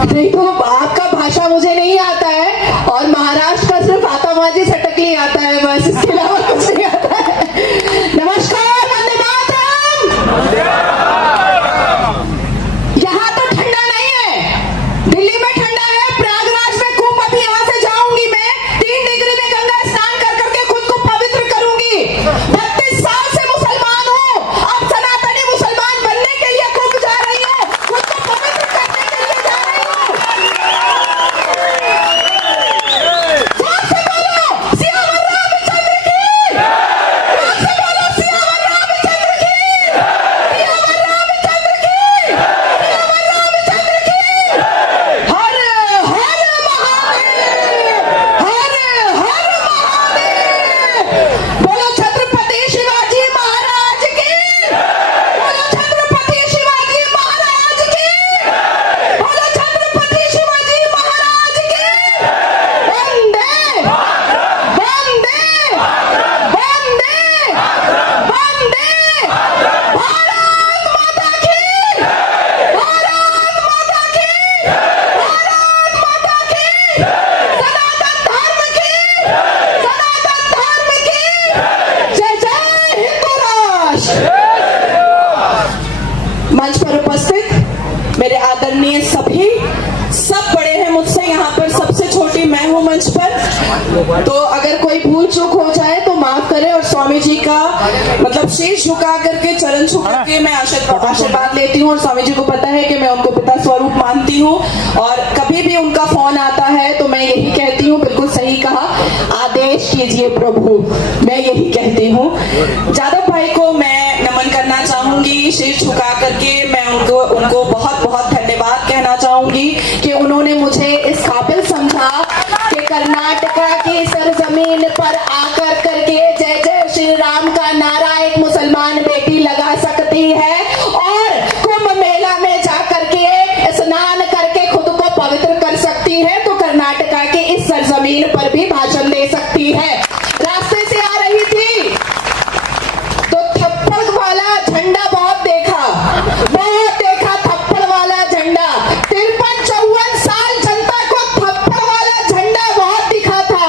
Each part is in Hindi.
नहीं तो आपका भाषा मुझे नहीं आता है और महाराष्ट्र का सिर्फ आतामाजी सटकली आता है, बस इसके अलावा कुछ नहीं आता है। नमस्कार, वंदे मातरम। यहाँ तो ठंडा नहीं है, दिल्ली में ठंडा है, प्रयागराज में खूब। अभी यहाँ से जाऊंगी मैं 3 डिग्री में गंगा स्नान कर करके खुद को पवित्र करूंगी। 32 साल से मुसलमान हूँ, अब सनातनी मुसलमान बनने के लिए खुद जा रही हूँ, खुद को पवित्र करने के लिए जा रही हूँ। जोर से बोलो सियावर रामचंद्र की, जोर से बोलो सियावर रामचंद्र की, सियावर रामचंद्र की, सियावर रामचंद्र की। हर हर महादेव, हर हर महादेव। बोलो छत्रपति शिवाजी महाराज की, बोलो छत्रपति शिवाजी महाराज की, बोलो छत्रपति शिवाजी महाराज की। वंदे वंदे वंदे वंदे भारत माता की, भारत माता की, भारत माता की, सनातन धर्म की, सनातन धर्म की जय जय हिंदू राष्ट्र। मंच पर उपस्थित मेरे आदरणीय सभी, सब बड़े हैं मुझसे, यहाँ पर सबसे छोटी मैं हूँ मंच पर, तो अगर कोई भूल चूक हो जाए तो माफ करें। और स्वामी जी का मतलब शीश झुका करके, चरण छू करके मैं आशीर्वाद लेती हूँ। और स्वामी जी को पता है कि मैं उनको पिता स्वरूप मानती हूँ, और कभी भी उनका फोन आता है तो मैं यही कहती हूँ, बिल्कुल सही कहा, आदेश कीजिए प्रभु, मैं यही कहती हूँ। जादव भाई को मैं नमन करना चाहूंगी शीश झुका करके। मैं उनको बहुत बहुत धन्यवाद कहना चाहूंगी कि उन्होंने मुझे इस काबिल समझा कि कर्नाटका की सरजमीन पर आकर करके जय जय श्री राम का नारा एक मुसलमान बेटी लगा सकती है, और कुंभ मेला में जाकर के स्नान करके खुद को पवित्र कर सकती है, तो कर्नाटका की इस सरजमीन पर भी भाषण दे सकती है। रास्ते से आ रही थी तो थप्पड़ वाला झंडा बहुत देखा थप्पड़ वाला झंडा। 53-54 साल जनता को थप्पड़ वाला झंडा बहुत दिखा था।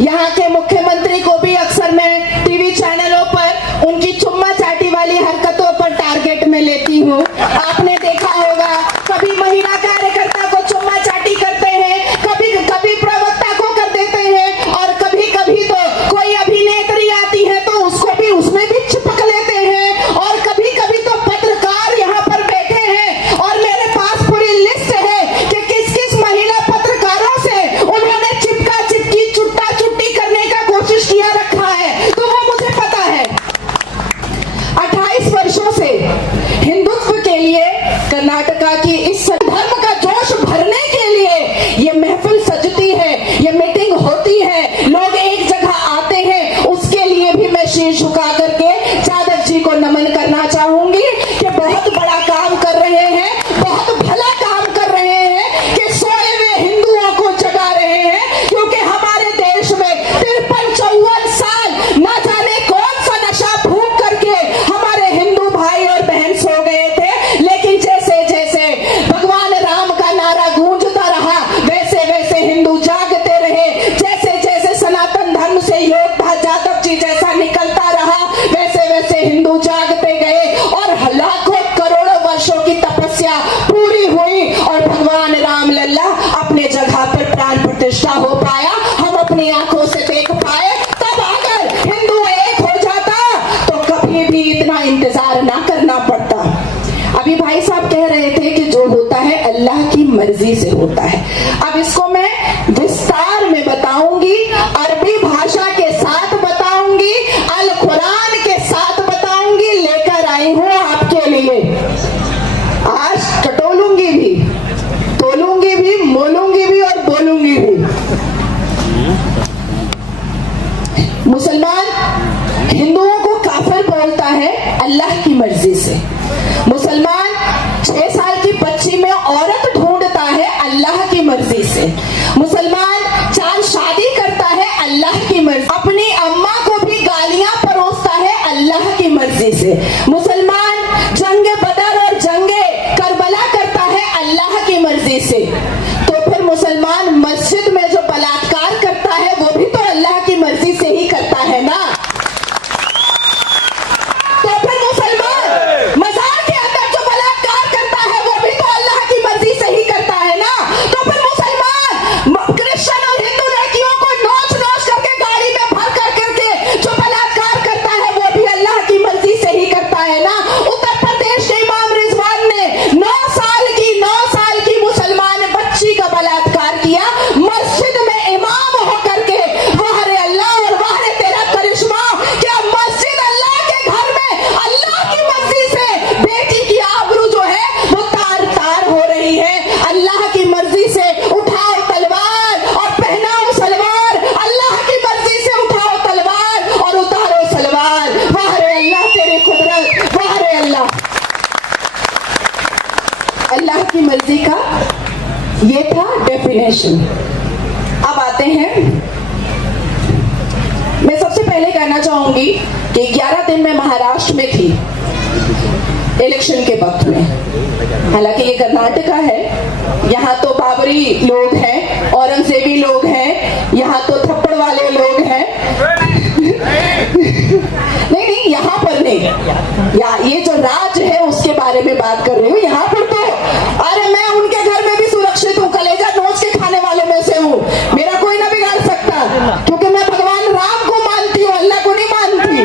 यहाँ के मुख्यमंत्री को भी अक्सर मैं टीवी चैनलों पर उनकी चुम्मा चाटी वाली हरकतों पर टारगेट में लेती हूँ। आपने देखा होगा, कभी महिला कार्यकर्ता को चुम्मा चाटी करते हैं, कभी कभी प्रवक्ता को कर देते हैं, और कभी कभी तो कोई अभिनेत्री आती है तो उसको भी उसमें भी चिपक लेते हैं, और कभी कभी तो पत्रकार यहाँ पर बैठे हैं और मेरे पास पूरी लिस्ट है कि किस किस महिला पत्रकारों से उन्होंने चिपका चिपकी चुट्टा चुट्टी करने का कोशिश किया रखा है, तो वो मुझे पता है। 28 वर्षों से हिंदुत्व के लिए, कर्नाटका की इस धर्म का जोश भरने के लिए ये महफिल सजती है, ये मीटिंग होती है, लोग एक जगह आते हैं, उसके लिए भी मैं शीश झुका करके जादव जी को नमन करना चाहूंगी कि बहुत बड़ा काम कर रहे हैं, बहुत भला काम कर रहे हैं कि सोए हुए हिंदुओं को जगा रहे हैं। क्योंकि हमारे देश में 53-54 साल न जाने कौन सा नशा फूंक करके हमारे हिंदू भाई और बहन सो गए थे, लेकिन जैसे जैसे भगवान राम का नारा गूंजता रहा, वैसे वैसे हिंदू जागते रहे। जैसे जैसे सनातन धर्म से योद्धा जादव जी जैसा निकलता रहा, वैसे वैसे हिंदू जागते गए, और लाखों करोड़ों वर्षों की तपस्या पूरी हुई, और भगवान राम लल्ला अपने जगह पर प्राण प्रतिष्ठा हो पाया, हम अपनी आंखों से देख पाए। तब अगर हिंदू एक हो जाता तो कभी भी इतना इंतजार ना करना पड़ता। अभी भाई साहब कह रहे थे कि जो होता है अल्लाह की मर्जी से होता है। अब इसको मैं विस्तार में बताऊंगी, अरबी भाषा के साथ बताऊंगी, अल कुरान के साथ बताऊंगी, लेकर आई हूं आपके लिए। आज टटोलूंगी भी, तोलूंगी भी, मोलूंगी भी और बोलूंगी भी। मुसलमान हिंदुओं को काफिर बोलता है अल्लाह की मर्जी से। मुसलमान 6 साल की बच्ची में औरत ढूंढता है अल्लाह की मर्जी मर्जी से, तो फिर मुसलमान मस्जिद में जो बलात्कार करता है वो भी तो अल्लाह की मर्जी से ही करता है ना। तो फिर मुसलमान मजार के अंदर जो बलात्कार करता है वो भी तो अल्लाह की मर्जी से ही करता है ना। तो फिर मुसलमान क्रिश्चियन और हिंदू लड़कियों को नोच नोच करके गाड़ी में भर कर करके जो बलात्कार करता है वो भी अल्लाह की मर्जी से ही करता है ना। उत्तर प्रदेश के इमाम रिजवान ने 9 साल की मुसलमान बच्ची का बलात्कार किया मस्जिद में इमाम होकर के। वाह रे अल्लाह और वाह रे तेरा करिश्मा, क्या मस्जिद अल्लाह के घर में अल्लाह की मर्जी से बेटी की आबरू जो है वो तार तार हो रही है। अल्लाह की मर्जी से उठाओ तलवार और पहनाओ सलवार, अल्लाह की मर्जी से उठाओ तलवार और उतारो सलवार। वाह रे अल्लाह तेरी कुदरत, वाह रे अल्लाह। अल्लाह की मर्जी का ये था डेफिनेशन। अब आते हैं, मैं सबसे पहले कहना चाहूंगी कि 11 दिन मैं महाराष्ट्र में थी इलेक्शन के वक्त में। हालांकि ये कर्नाटका है, यहाँ तो बाबरी लोग हैं, औरंगजेबी लोग हैं, यहाँ तो थप्पड़ वाले लोग हैं। नहीं, यहाँ पर नहीं, या ये जो राज्य है उसके बारे में बात कर रही हूँ। यहाँ पर तो अरे मैं उनके घर में भी सुरक्षित हूँ, कलेजा नोच के खाने वालों में से हूँ, मेरा कोई ना बिगाड़ सकता, क्योंकि मैं भगवान राम को मानती हूँ, अल्लाह को नहीं मानती।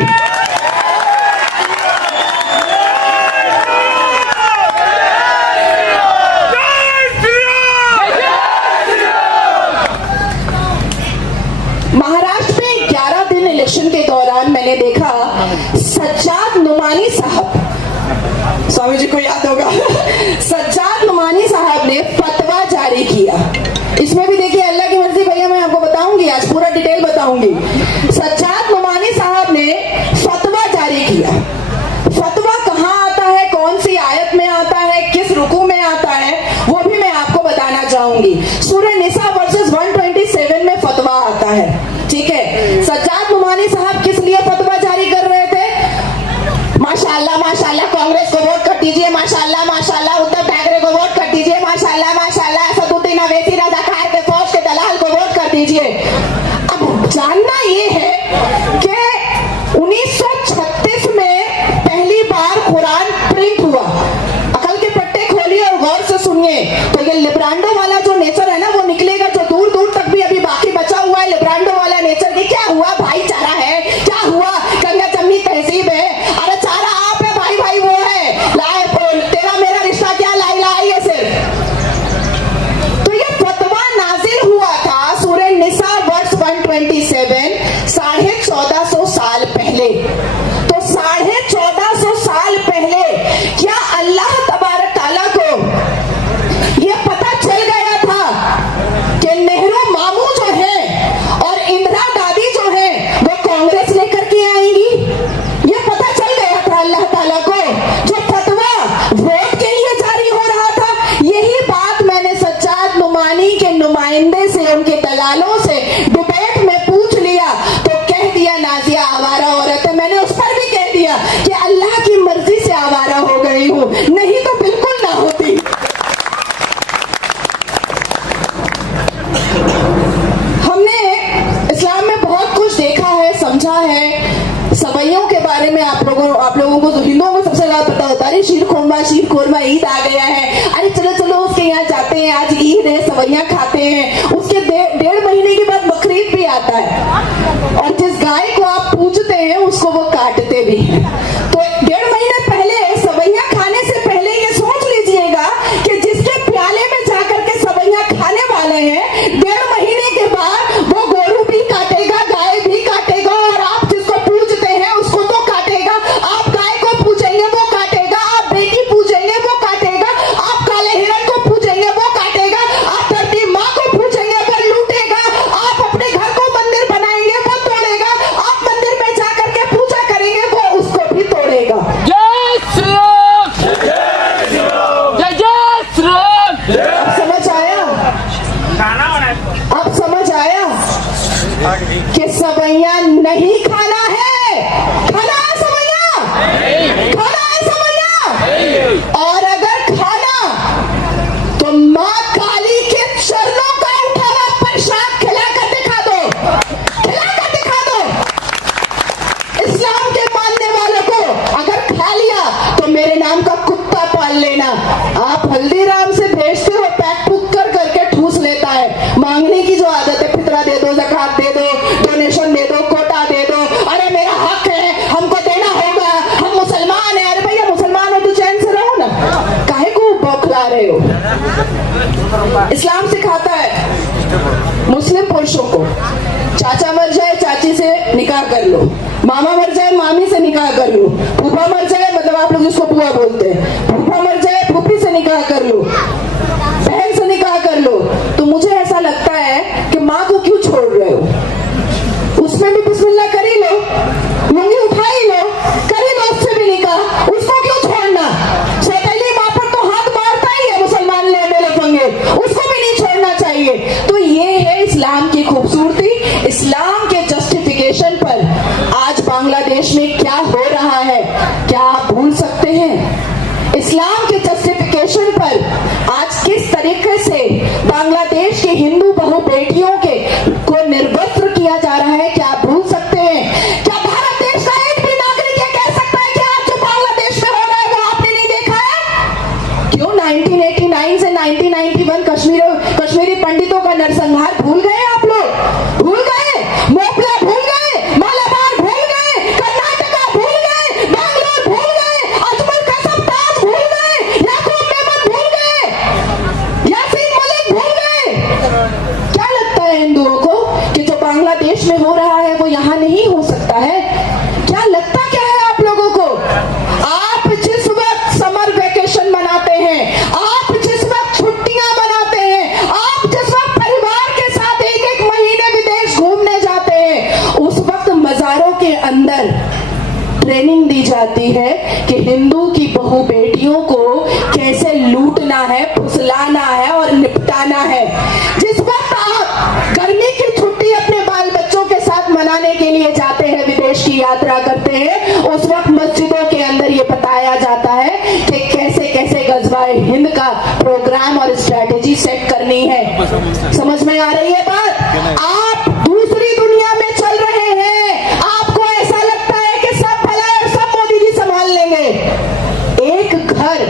महाराष्ट्र में 11 दिन इलेक्शन के दौरान मैंने देखा सज्जाद नुमानी साहब, स्वामी जी को याद होगा, सज्जाद नुमानी साहब ने फतवा जारी किया। इसमें भी देखिए अल्लाह की मर्जी, भैया मैं आपको बताऊंगी, आज पूरा डिटेल बताऊंगी। सज्जाद नुमानी साहब ने फतवा जारी किया। फतवा कहाँ आता है, कौन सी आयत में आता है, किस रुकू में आता है, वो भी मैं आपको बताना चाहूंगी। सूरह निसा वर्सेस 127 में फतवा आता है, ठीक है। सज्जाद नुमानी साहब किस लिए फतवा जारी कर रहे थे? माशाल्लाह माशाल्लाह कांग्रेस को वोट कर दीजिए, माशाल्लाह माशाल्लाह उद्धव ठाकरे को वोट कर दीजिए, माशाल्लाह माशाल्लाह असदुद्दीन अवैसी रज़ाकार के फौज के दलाल को वोट कर दीजिए। अब जानना ये है कि 1936 में पहली बार कुरान प्रिंट हुआ। अकल के पट्टे खोलिए और गौर से सुनिए, तो ये लिब्रांडो वाला जो नेचर है ना वो निकलेगा, जो दूर दूर तक भी अभी बाकी बचा हुआ है लिब्रांडो वाला नेचर। की क्या हुआ? भाईचारा है, क्या हुआ? गंगा जमनी तहजीब है। अरे चारा आप है, भाई भाई वो है, लाए तेरा मेरा रिश्ता क्या लाई लाई है सिर्फ। तो ये फतवा नाजिल हुआ था सूरह निसा वर्स 127 1450 साल पहले। तो 1450 साल पहले क्या अल्लाह तबारक ताला को ये पता चल गया था कि नेहरू मामू जो है और इंदिरा दादी जो है वो कांग्रेस लेकर के आएंगी? ये पता चल गया था अल्लाह ताला को, जो फतवा वोट के लिए जारी हो रहा था। यही बात मैंने सज्जाद नुमानी के नुमाइंदे से, उनके दलालों से डिबेट में पूछ लिया, तो कह दिया नाजिया आवारा औरत है। मैंने उस पर भी कह दिया कि अल्लाह की मर्जी से आवारा हो गई हूं, नहीं तो बिल्कुल ना होती। हमने इस्लाम में बहुत कुछ देखा है, समझा है। सवैयों के बारे में आप लोगों को तो हिंदुओं को सबसे ज्यादा पता होता है, शीर खोरमा ईद आ गया है, अरे चलो चलो उसके यहाँ जाते हैं, आज ईद है, सवैयां खाते हैं। उसके 1.5 महीने के बाद बकरीद भी आता है, और जिस गाय को आप पूजते हैं उसको वो काटते भी हैं। तो 1.5 महीने पहले सवैयां खाने से पहले ये सोच लीजिएगा कि जिसके प्याले में जाकर के सवैयां खाने वाले हैं, 1.5 महीने के बाद वो गोरू भी काटेगा, गाय भी काटेगा, और आप जिसको पूजते हैं उसको तो काटेगा। आप गाय को पूजेंगे वो काटेगा, आप बेटी पूजेंगे वो काटेगा, आप काले हिरण को पूजेंगे वो काटेगा, आप धरती माँ को पूजेंगे वो लूटेगा, आप अपने घर को मंदिर बनाएंगे वो तोड़ेगा, आप मंदिर में जाकर के पूजा करेंगे वो उसको भी तोड़ेगा। जय श्री राम, जय जय श्री राम। अब समझ आया? अब समझ आया कि सवैया नहीं खाना है, खाना है सवैया, खाना है सवैया। और अगर खाना तो माँ इस्लाम सिखाता है मुस्लिम पुरुषों को चाचा मर जाए चाची से निकाह कर लो, मामा मर जाए मामी से निकाह कर लो, फूफा मर जाए मतलब आप लोग जिसको बुआ बोलते हैं, फूफा मर जाए फूफी से निकाह कर लो, बहन से निकाह कर लो। तो मुझे ऐसा लगता है कि माँ को क्यों छोड़ रहे हो? उसमें भी बिस्मिल्लाह कर ही लो, लुंगी उठा ही लो, कर ही लो उससे भी निकाह, उसको क्यों छोड़ना? सौतेली माँ पर तो हाथ मारता ही है मुसलमान लेने लफंगे, उसको भी नहीं छोड़ना चाहिए। तो ये है इस्लाम की खूबसूरती। इस्लाम के जस्टिफिकेशन पर आज बांग्लादेश में क्या हो रहा है क्या आप भूल सकते हैं? इस्लाम के जस्टिफिकेशन पर आज किस तरीके से बांग्लादेश के हिंदू बहु बेटियों के को निर्वस्त्र किया जा रहा है क्या आप भूल सकते हैं? क्या भारत देश का एक भी नागरिक ये कह सकता है कि आज जो बांग्लादेश में हो रहा है वो आपने नहीं देखा है? क्यों 1989 से 1991 कश्मीरी पंडितों का नरसंहार भूल गए आप लोग? भूल गए? मोपला भूल गए? मालाबार भूल गए? कर्नाटका भूल गए? बैंगलोर भूल गए? अजमल कसब ताज भूल गए? याकूब मेमन भूल गए? यासीन मलिक भूल गए? क्या लगता है हिंदुओं को कि जो बांग्लादेश में हो रहा है वो यहाँ नहीं हो सकता है? क्या लगता क्या है आप लोगों को? आप जिस वक्त समर वेकेशन मनाते हैं, आप जिस वक्त छुट्टियां मनाते हैं, आप जिस वक्त परिवार के साथ एक एक महीने विदेश घूमने जाते हैं, उस वक्त मजारों के अंदर ट्रेनिंग दी जाती है कि हिंदू की बहु बेटियों को कैसे लूटना है, फुसलाना है और निपटाना है। जिस वक्त आप गर्मी की छुट्टी अपने बाल बच्चों के साथ मनाने के लिए जाते हैं, विदेश की यात्रा करते हैं, उस वक्त मस्जिदों के अंदर ये बताया जाता है कि कैसे कैसे गजवाए हिंद का प्रोग्राम और स्ट्रेटेजी सेट करनी है। समझ में आ रही है बात? आप दूसरी दुनिया में चल रहे हैं, आपको ऐसा लगता है कि सब भला है, सब मोदी जी संभाल लेंगे। एक घर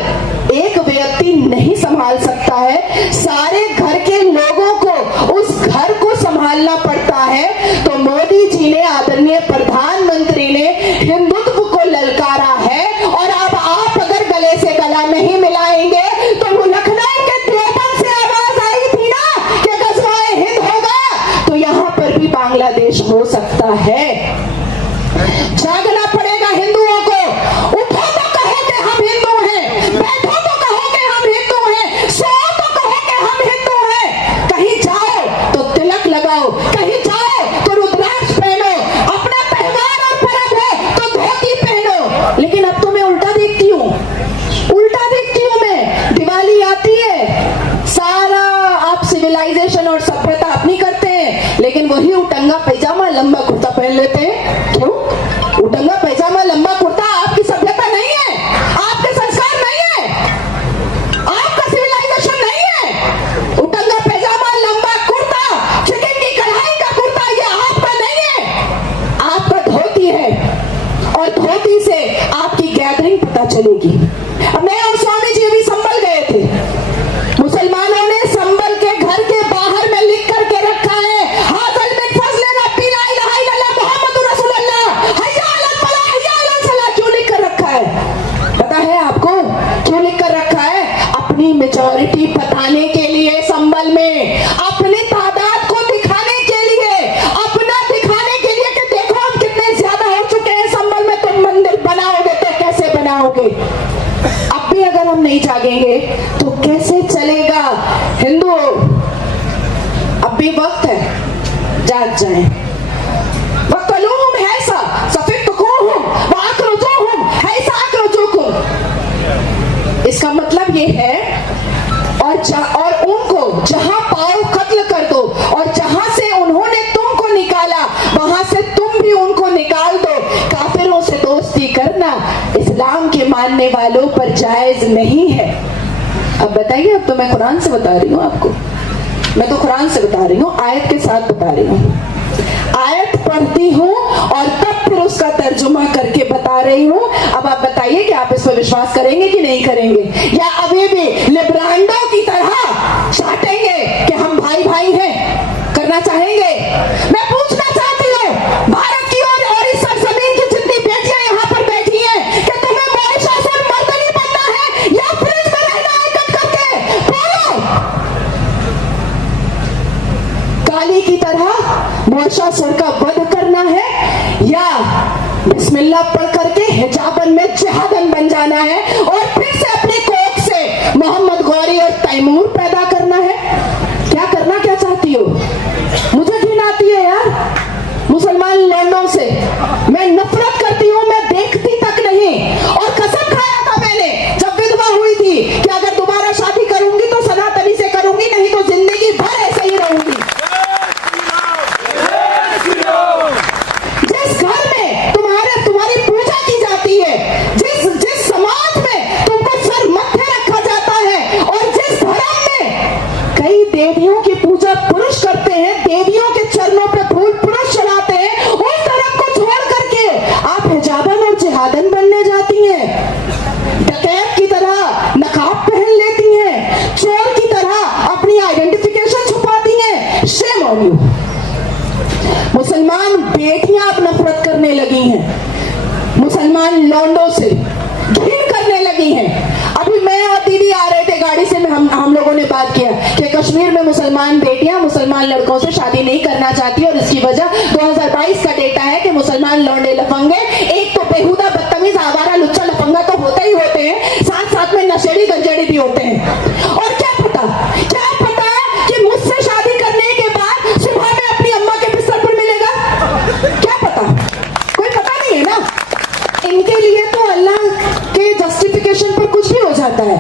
एक व्यक्ति नहीं संभाल सकता है, सारे घर के लोगों को उस घर को संभालना पड़ता है। तो मोदी जी ने, आदरणीय प्रधानमंत्री ने हिंदुत्व को ललकारा है और अब आप अगर गले से गला नहीं मिलाएंगे तो वो लखनऊ के देवबंद से आवाज आई थी ना कि गजवाए हिंद होगा, तो यहां पर भी बांग्लादेश हो सकता है। जागना पड़ेगा हिंदुओं को। उठो तो कहो कि हम हिंदू हैं, बैठो तो कहो कि हम हिंदू हैं, सो तो कहो कि हम हिंदू हैं। कहीं जाओ तो तिलक लगाओ, कहीं जाओ तो रुद्राक्ष पहनो, अपना त्योहार और पर्व है तो धोती पहनो। लेकिन अब तो मैं उल्टा देखती हूँ, उल्टा देखती हूँ मैं। दिवाली आती है, सारा आप सिविलाइजेशन और सभ्यता अपनी करते हैं, लेकिन वही उटंगा पैजामा लंबा कुर्ता पहन लेते हैं। क्यों? उटंगा पैजामा लंबा कुर्ता आपकी सभ्यता नहीं है, आपके संस्कार नहीं है, आपका सिविलाइजेशन नहीं है। उटंगा पैजामा लंबा कुर्ता, चिकन की कढ़ाई का कुर्ता, ये आपका नहीं है, आपका धोती है। और धोती से आपकी गैदरिंग पता चलेगी। अब मैं और स्वामी जी भी संभल गए थे, मुसलमानों ने संभल के घर के बाहर में लिख करके रखा है, हाज़ल मिन फज़लिन रब्बी ला इलाहा इल्लल्लाह मुहम्मदुर रसूलुल्लाह, हय्या अलल फलाह हय्या अलल सलाह। क्यों लिख कर रखा है? पता है आपको क्यों लिख कर रखा है? अपनी मेजॉरिटी बताने के लिए संभल में, अपनी तादाद को दिखाने के लिए, अपना दिखाने के लिए कि देखो हम कितने ज्यादा हो चुके हैं संभल में। तुम मंदिर बनाओगे तो कैसे बनाओगे? अब भी अगर हम नहीं जागेंगे तो कैसे चलेगा? हिंदुओं, अब भी वक्त है, जाग जाएं। वक़्तलूहुम हैसा सफ़िक़्तुहूम व अख़रजूहुम हैसा अख़रजूकुम। इसका मतलब ये है और उनको जहां पाओ कत्ल कर दो, और जहां से उन्होंने तुमको निकाला वहां से तुम भी उनको निकाल दो। काफिरों से दोस्ती करना इस्लाम के मानने वालों पर जायज नहीं है। अब बताइए, अब तो मैं कुरान से बता रही हूँ आपको, मैं तो कुरान से बता रही हूँ, आयत के साथ बता रही हूँ। आयत पढ़ती हूँ और तब फिर उसका तर्जुमा करके बता रही हूँ। अब आप बताइए कि आप इस पर विश्वास करेंगे कि नहीं करेंगे, या अभी भी लिब्रांडो की तरह चाटेंगे कि हम भाई भाई हैं, करना चाहेंगे? मैं पूछना चाहती हूँ भारत की और इस सरजमीन की जितनी बेटियां यहाँ पर बैठी हैं कि तुम्हें महिषासुर मर्दनी बनना है या फ्रिज में रहना है कट करके? बोलो, महिषासुर का वध करना है या बिस्मिल्लाह पढ़ करके हिजाबन में जिहादन बन जाना है और फिर से अपनी कोख से मोहम्मद गौरी और तैमूर पैदा करना है? क्या करना क्या चाहती हो? मुझे घिन आती है यार मुसलमान लौंडों से, मैं नफरत करती हूँ, मैं देखती तक नहीं। और कसम खाया था मैंने जब विधवा हुई थी कि अगर दोबारा शादी करूंगी तो सनातनी से करूंगी, नहीं तो जिंदगी भर ऐसे ही रहूंगी। जिस घर में तुम्हारी पूजा की जाती है, जिस समाज में तुमको सर मत्थे रखा जाता है और जिस धर्म में कई देवियों की पूजा पुरुष करते हैं, देवियों के चरणों पे फूल पुरुष चढ़ाते हैं, उस धर्म को छोड़ करके आप हिजाबन और जिहादन बनने जाती हैं, डकैत की तरह नकाब पहन लेती हैं, चोर की तरह अपनी आइडेंटिफिकेशन छुपाती हैं। Shame on you. मुसलमान बेटियां अब नफरत करने लगी हैं मुसलमान लौंडों से, घिन करने लगी हैं। अभी मैं और दीदी आ रहे थे गाड़ी से, हम लोगों ने बात किया कि कश्मीर में मुसलमान बेटियां मुसलमान लड़कों से शादी नहीं करना चाहती और इसकी वजह 2022 का डेटा है कि मुसलमान लौंडे लफंगे, एक तो बेहुदा बदतमीज आवारा लुच्चा लफंगा तो होते ही होते हैं, साथ साथ में नशेड़ी गंजेड़ी भी होते हैं। और क्या पता कि मुझसे शादी करने के बाद सुबह में अपनी अम्मा के बिस्तर पर मिलेगा? क्या पता? कोई पता नहीं है ना। इनके लिए तो अल्लाह के जस्टिफिकेशन पर कुछ भी हो जाता है।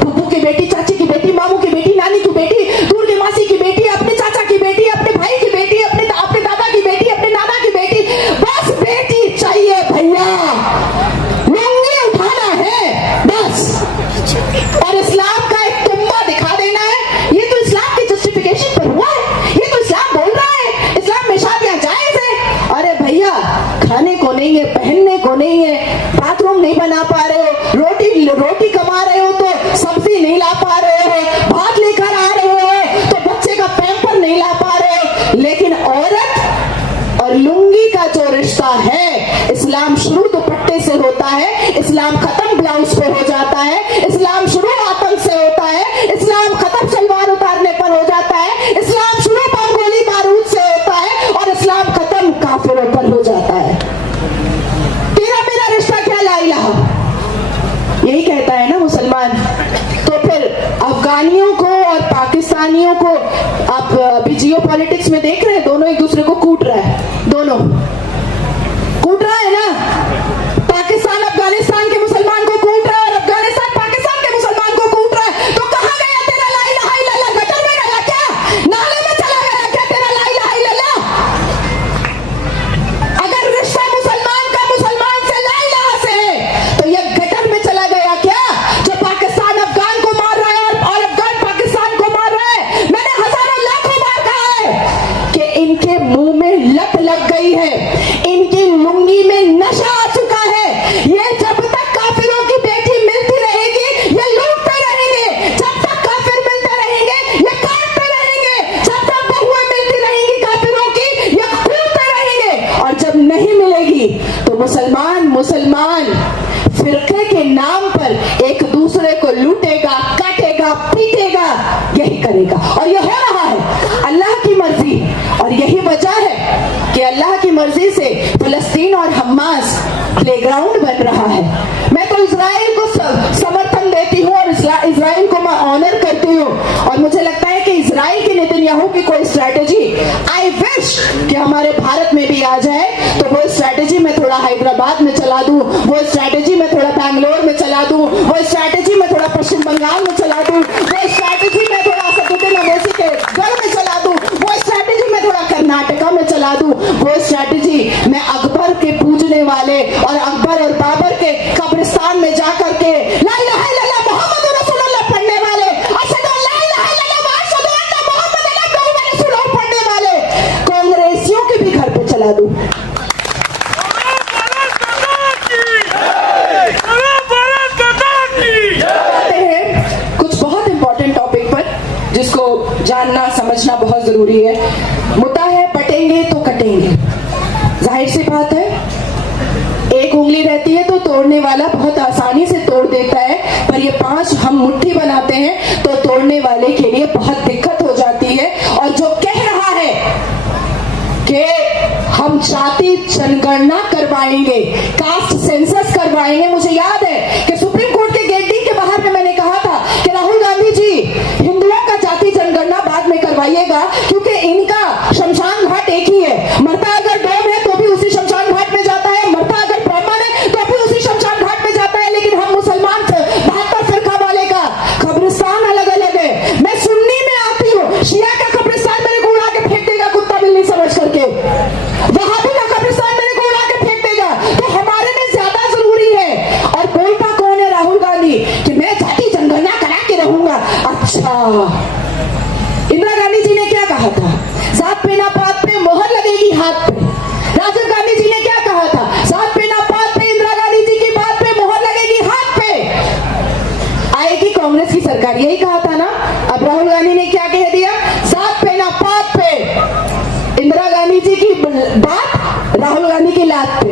फूफू की बेटी, चाची की बेटी, मामू की बेटी, नानी की बेटी, दूर की मासी की बेटी, अपने चाचा की बेटी, अपने भाई की बेटी, अपने दादा की बेटी, अपने नाना की बेटी, बस बेटी चाहिए भैया, लुंगी उठाना है बस, और इस्लाम का एक तुम्बा दिखा देना है। ये तो इस्लाम की जस्टिफिकेशन पर हुआ है, ये तो इस्लाम बोल रहा है इस्लाम में शादियां जायज है। अरे भैया, खाने को नहीं है, पहनने को नहीं है, बाथरूम नहीं बना पा रहे हो, रोटी कमा रहे हो तो सब्जी नहीं ला पा रहे हो, भात लेकर आ रहे हो तो बच्चे का पैम्पर नहीं ला पा रहे हो, लेकिन औरत और लुंगी का जो रिश्ता है, इस्लाम शुरू दुपट्टे से होता है, इस्लाम खत्म ब्लाउज पे हो जाता है, इस्लाम शुरू आतंक से होता है, इस्लाम खत्म सलवार उतारने पर हो जाता है, इस्लाम शुरू बम गोली बारूद से होता है और इस्लाम खत्म काफिरों पर हो जाता है। तेरा मेरा रिश्ता क्या ला इलाहा, यही कहता है ना मुसलमान। तो फिर अफगानियों को और पाकिस्तानियों को आप अभी जियो पॉलिटिक्स में देख रहे हैं, दोनों एक दूसरे को कूट रहा है, दोनों कूट रहा है ना। पाकिस्तान अफगानिस्तान के मुसलमान को कूट रहा है और अफगानिस्तान पाकिस्तान के मुसलमान को कूट रहा है। तो कहां गया तेरा ला इलाहा इल्लल्लाह? गटर में गया क्या? नाले में चला गया क्या तेरा ला इलाहा इल्लल्लाह? अगर रिश्ता मुसलमान का मुसलमान से ला इलाहा से है तो यह गटर में चला गया क्या, जो पाकिस्तान अफगान को मार रहा है और अफगान पाकिस्तान को मार रहा है? मैंने हजारों लाखों बार कहा है कि इनके मुंह में लत लग गई है, इनकी लुंगी में नशा आ चुका है। ये जब तक काफिरों की बेटी मिलती रहेगी ये लूटते रहेंगे, जब तक काफिर मिलते रहेंगे ये काटते रहेंगे, जब तक बहुएं मिलती रहेंगी काफिरों की ये कूटते रहेंगे, और जब नहीं मिलेगी तो मुसलमान फिरके के नाम पर एक दूसरे को लूटेगा, काटेगा, पीटेगा, यही करेगा। और यह हो रहा है अल्लाह की मर्जी, और यही वजह है कि अल्लाह की मर्जी से फलस्तीन और हमास प्लेग्राउंड बन रहा है। मैं तो इजराइल को समर्थन देती हूँ और इजराइल को मैं ऑनर करती हूँ, और मुझे लगता है कि इजराइल की नेतन्याहू की कोई स्ट्रैटेजी आई विश कि हमारे भारत में भी आ जाए, तो वो स्ट्रैटेजी मैं थोड़ा हैदराबाद में चला दूं, वो स्ट्रैटेजी मैं थोड़ा बैंगलोर में चला दूं, वो स्ट्रैटेजी मैं थोड़ा पश्चिम बंगाल में चला दूं, वो स्ट्रैटेजी मैं थोड़ा असदुद्दीन ओवैसी के गढ़ में चला दूं, वो स्ट्रैटेजी मैं थोड़ा कर्नाटका में चला दूं, वो स्ट्रैटेजी मैं अकबर के पूजने वाले और अकबर और बाबर के कब्रिस्तान में जाकर के ला इलाहा इल्लल्लाह मुहम्मद रसूलुल्लाह पढ़ने वाले, अशहदु अन ला इलाहा इल्लल्लाह व अशहदु अन्ना मुहम्मदन अब्दुहु व रसूलुहु पढ़ने वाले कांग्रेसियों के भी घर पे चला दूं। कुछ बहुत इंपॉर्टेंट टॉपिक पर जिसको जानना समझना बहुत जरूरी है। मुद्दा है पटेंगे तो कटेंगे। जाहिर सी बात है, एक उंगली रहती है तो तोड़ने वाला बहुत आसानी से तोड़ देता है, पर ये 5 हम मुट्ठी बनाते हैं तो तोड़ने वाले के लिए बहुत दिक्कत हो जाती है। और जो कह रहा है कि जाति जनगणना करवाएंगे, कास्ट सेंसस करवाएंगे। मुझे याद है कि सुप्रीम कोर्ट के गेट डी के बाहर में मैंने कहा था कि राहुल गांधी जी, हिंदुओं का जाति जनगणना बाद में करवाइएगा, क्योंकि इनका शमशान घाट एक ही है। मरता अगर डोम है तो भी उसी शमशान घाट में जाता है, मरता अगर ब्राह्मण है तो भी उसी शमशान घाट में जाता है। लेकिन हम मुसलमान 72 फिरका वाले का कब्रिस्तान अलग अलग है। मैं सुन्नी में आती हूँ, शिया का कब्रिस्तान मेरे को उड़ा के फेंक देगा कुत्ता बिल्ली समझ करके, वहाबी का कब्रिस्तान मेरे को उड़ा के फेंक देगा। तो हमारे में ज्यादा जरूरी है। और बोलता कौन है राहुल गांधी कि मैं जाति जनगणना करा के रहूंगा। अच्छा, इंदिरा गांधी जी ने क्या कहा था? जात पे ना पात पे मोहर लगेगी हाथ पे। राजीव गांधी जी ने क्या कहा था? जात पे ना पात पे, इंदिरा गांधी जी की बात पे मोहर लगेगी हाथ पे। आएगी कांग्रेस की सरकार, यही कहा था ना। अब राहुल गांधी ने क्या कह दिया? जात पे ना पात पे, इंदिरा गांधी जी की बात राहुल गांधी की लात पे।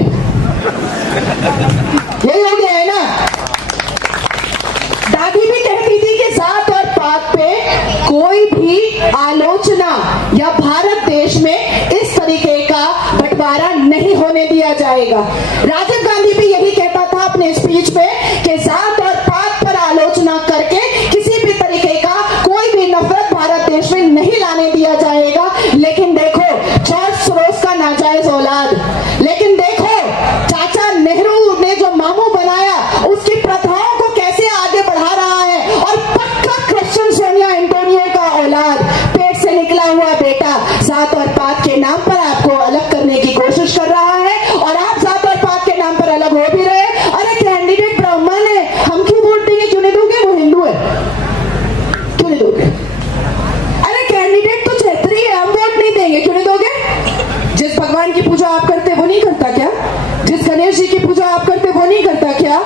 यही हो गया है ना। दादी भी कहती थी कि जात और पात पे कोई भी आलोचना या भारत देश में इस तरीके का बंटवारा नहीं होने दिया जाएगा। राजीव गांधी भी यही कहता था अपने स्पीच में कि जात और पात पर आलोचना करके किसी भी तरीके का कोई भी नफरत भारत देश में नहीं लाने दिया जाएगा। लेकिन देखो जॉर्ज सोरोस का नाजायज औलाद, लेकिन देखो चाचा नेहरू ने जो मामू बनाया उसकी प्रथाओं को कैसे आगे बढ़ा रहा है। और पक्का क्रिश्चियन सोनिया एंटोनियो का औलाद, पेट से निकला हुआ बेटा, जात और पात के नाम पर आपको अलग करने की कोशिश कर रहा है। और आप जात और पात के नाम पर अलग हो भी रहे। अरे कैंडिडेट ब्राह्मण है, हम क्यों वोट देंगे? क्यों नहीं दोगे? वो हिंदू है, क्यों नहीं दोगे? अरे कैंडिडेट तो छेत्री है, हम वोट नहीं देंगे, क्यों नहीं दोगे? जिस भगवान की पूजा आप करते वो नहीं करता क्या? जिस गणेश जी की पूजा आप करते वो नहीं करता क्या?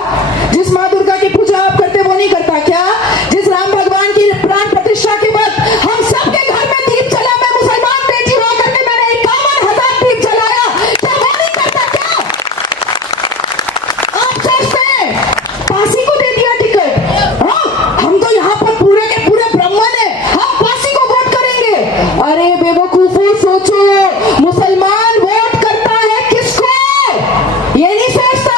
जिस माँ दुर्गा की पूजा आप करते वो नहीं करता क्या? जिस राम भगवान की प्राण प्रतिष्ठा के बाद हम सबके घर में दीप जला, मैं मुसलमान बेटी हुआ करके मैंने 51,000 दीप जलाया, क्या वो नहीं करता क्या? आप सोचते हैं पासी को दे दिया टिकट, हाँ हम तो यहाँ पर पूरे के पूरे ब्राह्मण है, हम पासी को वोट करेंगे। अरे बेवकूफो, सोचो मुसलमान वोट करता है किसको? ये नहीं सोचता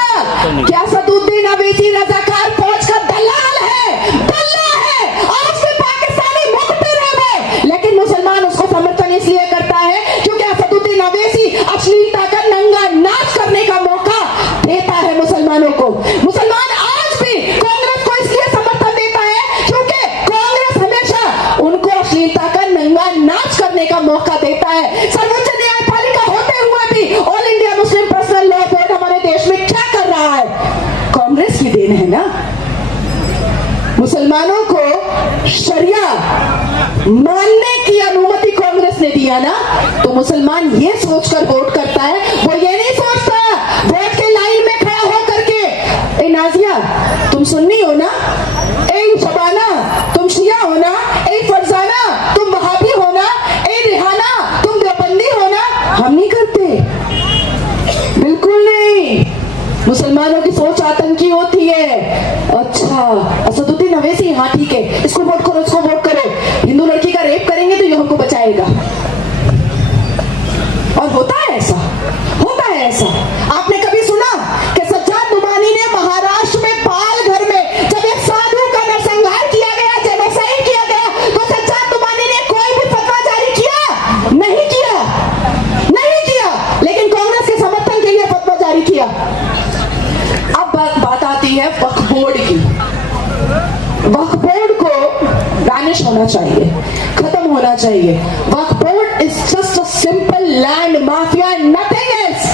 क्या सदुद्दीन अवैसी रजाकार फौज का दलाल है, दल्ला है, और उसमें पाकिस्तानी मुखबिर है वो। लेकिन मुसलमान उसको समर्थन इसलिए करता है क्योंकि असदुद्दीन अवैसी अश्लीलता का नंगा नाच करने का मौका देता है मुसलमानों को। मुसलमान आज भी कांग्रेस को इसलिए समर्थन देता है क्योंकि कांग्रेस हमेशा उनको अश्लीलता का नंगा नाच करने का मौका देता है। सर्वोच्च न्यायपालिका होते हुए भी all India Muslim personal law board हमारे देश में क्या कर रहा है? कांग्रेस की देन है ना। मुसलमानों को शरिया मानने की अनुमति कांग्रेस ने दिया ना, तो मुसलमान ये सोचकर वोट करता है, वो ये नहीं सोचता वोट के लाइन में खड़ा हो करके, ए नाजिया तुम सुन्नी हो ना, ए शबाना तुम शिया हो ना, ए फरजाना तुम वहाबी हो ना, ए रिहाना तुम देवबंदी हो ना। हम नहीं करते, बिल्कुल नहीं। मुसलमानों की सोच आतंकी होती है। अच्छा असदुद्दीन अवैसी, हाँ ठीक है, इसको वोट करो, इसको वोट करो, हिंदू लड़की का रेप करेंगे तो ये हमको बचाएगा। और होता है ऐसा, होता है ऐसा। आपने कभी सुना कि सज्जाद नुमानी ने महाराष्ट्र में पाल घर में जब एक साधु का नरसंहार किया गया, जेनोसाइड किया गया, तो सज्जाद नुमानी ने कोई भी फतवा जारी किया? नहीं किया, नहीं किया। लेकिन कांग्रेस के समर्थन के लिए फतवा जारी किया। अब बात आती है वक्फ बोर्ड की। वक्फ बोर्ड को वैनिश होना चाहिए, खत्म होना चाहिए। Waqf board is just a simple land mafia, nothing else.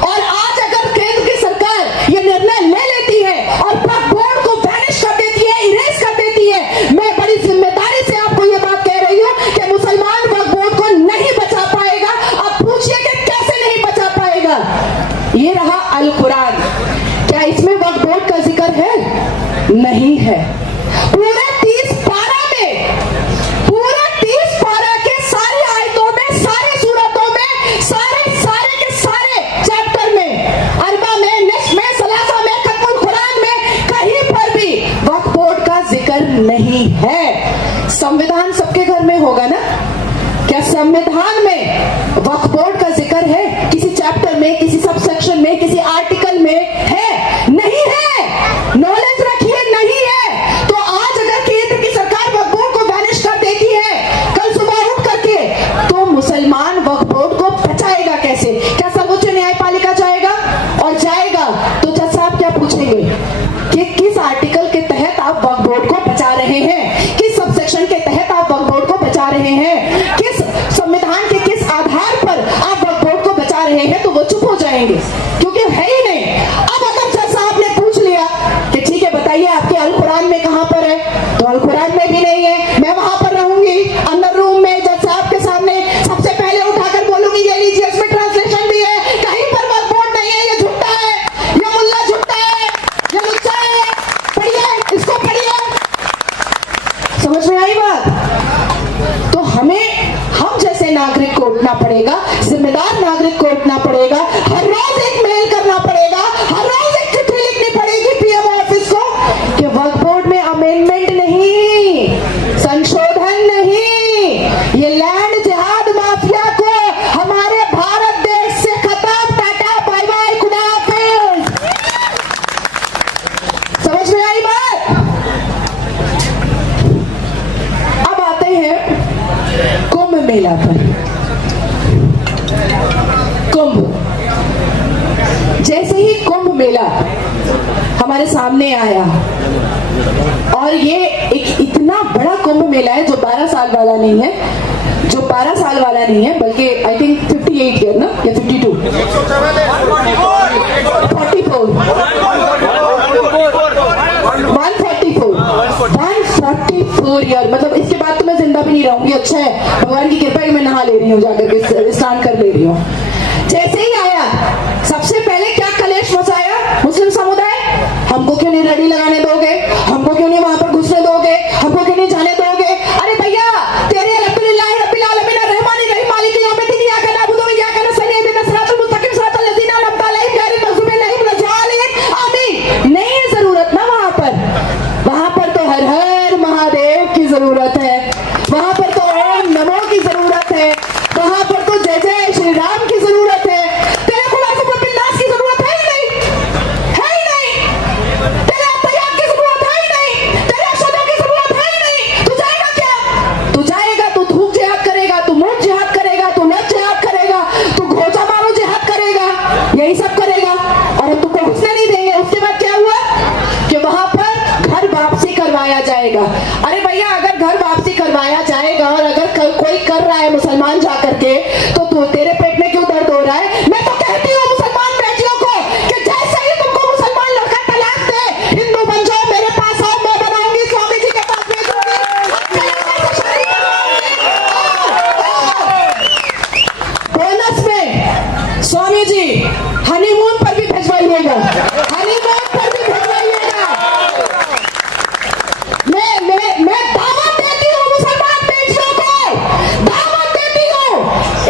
और आज अगर केंद्र की सरकार ये निर्णय ले लेती है और वक्फ बोर्ड को वैनिश कर देती है, इरेज कर देती है, मैं बड़ी जिम्मेदारी से आपको ये बात कह रही हूं कि मुसलमान वक्फ बोर्ड को नहीं बचा पाएगा। अब पूछिए कि कैसे नहीं बचा पाएगा। ये रहा अल कुरान, क्या इसमें वक्फ बोर्ड का जिक्र है? नहीं है। पूरे 30 पारा में, पूरे 30 पारा के सारी आयतों में, सारे सूरतों में, सारे के सारे चैप्टर में, अरबा में, निस्फ में, सलासा में, खत्मुल कुरान में, कहीं पर भी वक्फ बोर्ड का जिक्र नहीं है। संविधान सबके घर में होगा ना? क्या संविधान में वक्फ बोर्ड का जिक्र है? किसी चैप्टर में, किसी सब सेक्शन में, किसी आर्टिकल में है? नहीं है। नॉलेज रखिए, नहीं है। तो आज अगर केंद्र की सरकार वक्फ बोर्ड को बैनिश कर देती है कल सुबह उठ करके, तो मुसलमान वक्फ बोर्ड को बचाएगा कैसे? क्या सर्वोच्च न्यायपालिका जाएगा? और जाएगा तो जज साहब क्या पूछेंगे कि किस आर्टिकल के तहत आप वक्फ बोर्ड को बचा रहे हैं, किस सब सेक्शन के तहत आप वक्फ बोर्ड को बचा रहे हैं, किस संविधान के किस आधार पर आप वक्फ बोर्ड को बचा रहे हैं? तो वो चुप हो जाएंगे, क्योंकि है ही नहीं। अब अगर जज साहब ने पूछ लिया कि ठीक है बताइए आपके अल कुरान में कहां पर है, तो अल कुरान में भी नहीं है। मैं वहां पर रहूंगी अंदर रूम में जज साहब के सामने, सबसे पहले उठाकर बोलूंगी ये लीजिए इसमें ट्रांसलेशन भी है, कहीं पर वक्फ बोर्ड नहीं है, ये झूठा है, ये मुल्ला झूठा है, ये लुच्चा है, पढ़िए इसको पढ़िए। समझ में आई बात? तो हम जैसे नागरिक को उठना पड़ेगा, जिम्मेदार नागरिक को उठना पड़ेगा, हर रोज एक मेल करना पड़ेगा, हर रोज एक चिट्ठी लिखनी पड़ेगी पीएमओ ऑफिस को कि वक्फ बोर्ड में अमेंडमेंट नहीं, संशोधन नहीं, ये लैंड जिहाद माफिया को हमारे भारत देश से खत्म, टाटा बाय बाय, खुदा हाफिज। समझ में आई बात? अब आते हैं कुंभ मेला पर। कुंभ, जैसे ही कुंभ मेला हमारे सामने आया, और ये एक इतना बड़ा कुंभ मेला है जो 12 साल वाला नहीं है, जो 12 साल वाला नहीं है, बल्कि आई थिंक 58 ईयर ना, या 52, 144 ईयर, मतलब इसके बाद तो मैं जिंदा भी नहीं रहूंगी। अच्छा है, भगवान की कृपा है, मैं नहा ले रही हूँ, जाकर के स्नान कर ले रही हूँ। जैसे ही आया, सबसे पहले क्या कलेश मचाया मुस्लिम समुदाय, हमको क्यों नहीं रेडी लगाने दोगे, हमको क्यों नहीं वहां पर घुसने दोगे, हमको क्यों नहीं जाने दोगे? अरे भैया, तेरे रब्बिल रब्बिल आलमीन रहमानी रहीम मालिक यौमिद्दीन इय्याका नअबुदु व इय्याका नस्तईन इहदिना सिरातल मुस्तकीम सिरातल लज़ीना अनअमता अलैहिम गैरिल मग़ज़ूबि अलैहिम वलद्दालिन आमीन। नहीं है जरूरत ना वहां पर तो हर हर महादेव की जरूरत है, वहां पर तो ओम नमो की जरूरत है, वहां पर तो जय जय श्री राम की जरूरत है। तेरे खुलासों पर बिल्लास की जरूरत है ही नहीं, है ही नहीं। तेरे अत्तयात की जरूरत है ही नहीं, तेरे अशहदों की जरूरत है ही नहीं। तू जाएगा क्या? तू जाएगा, तू थूक जिहाद करेगा, तू मुंह जिहाद करेगा, तू लज जिहाद करेगा, तू घोचा मारो जिहाद करेगा, यही सब करेगा, और हम तुमको घुसने नहीं देंगे। उसके बाद क्या हुआ कि वहां पर घर वापसी करवाया जाएगा। अरे भैया, अगर घर वापसी करवाया जाएगा और अगर कोई कर रहा है मुसलमान जाकर के, तो तेरे पेट में क्यों दर्द हो रहा है? मैं तो कहती हूँ मुसलमान बेटियों को कि जैसे ही तुमको मुसलमान लड़का तलाक दे, हिंदू बन जाओ, मेरे पास आओ, मैं बनाऊंगी, स्वामी जी के पास भेजूंगी, बोनस में स्वामी जी हनीमून पर भी भेजवाइएगा, हनीमून पर भी भेजवाइएगा। मैं दावत देती हूँ मुसलमान बेटियों को, दावत देती हूँ।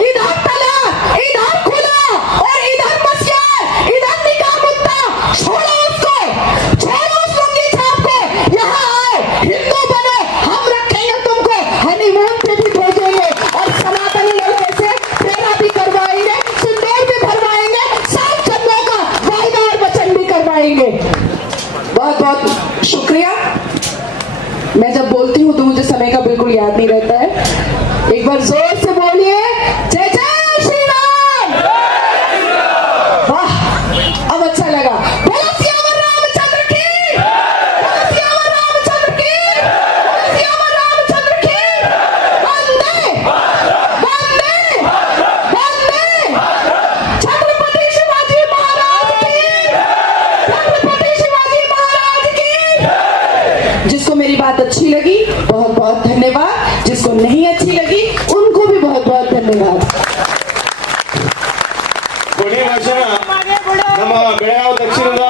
इधर तलाक, इधर खुला, और इधर मस्जिद, इधर निकाह मुद्दा, छोड़ो उसको, छोड़ो उस लुंगी छाप को, यहाँ आओ, हिंदू बनो, हम रखेंगे तुमको, हनीमून पे भी भेजेंगे, और सनातनी लड़के से फेरा भी करवाएंगे, सिंदूर भी भरवाएंगे, 7 जन्मों का वायदा और वचन भी करवाएंगे। बहुत बहुत शुक्रिया। मैं जब बोलती हूँ तो मुझे समय का बिल्कुल याद नहीं रहता है। एक बार जोर से बोलिए, जय जय श्री राम। वाह, अब अच्छा लगा। बोलो सियावर रामचंद्र की, बोलो सियावर रामचंद्र की, बोलो सियावर रामचंद्र की। वंदे वंदे वंदे छत्रपति शिवाजी महाराज की, छत्रपति शिवाजी महाराज की। जिसको मेरी बात अच्छी लगी बहुत बहुत धन्यवाद, जिसको नहीं अच्छी लगी उनको भी बहुत बहुत धन्यवाद। ಕೊನೆ ಭಾಷಣ ನಮ್ಮ ಬೆಳಗಾವಿ ದಕ್ಷಿಣದ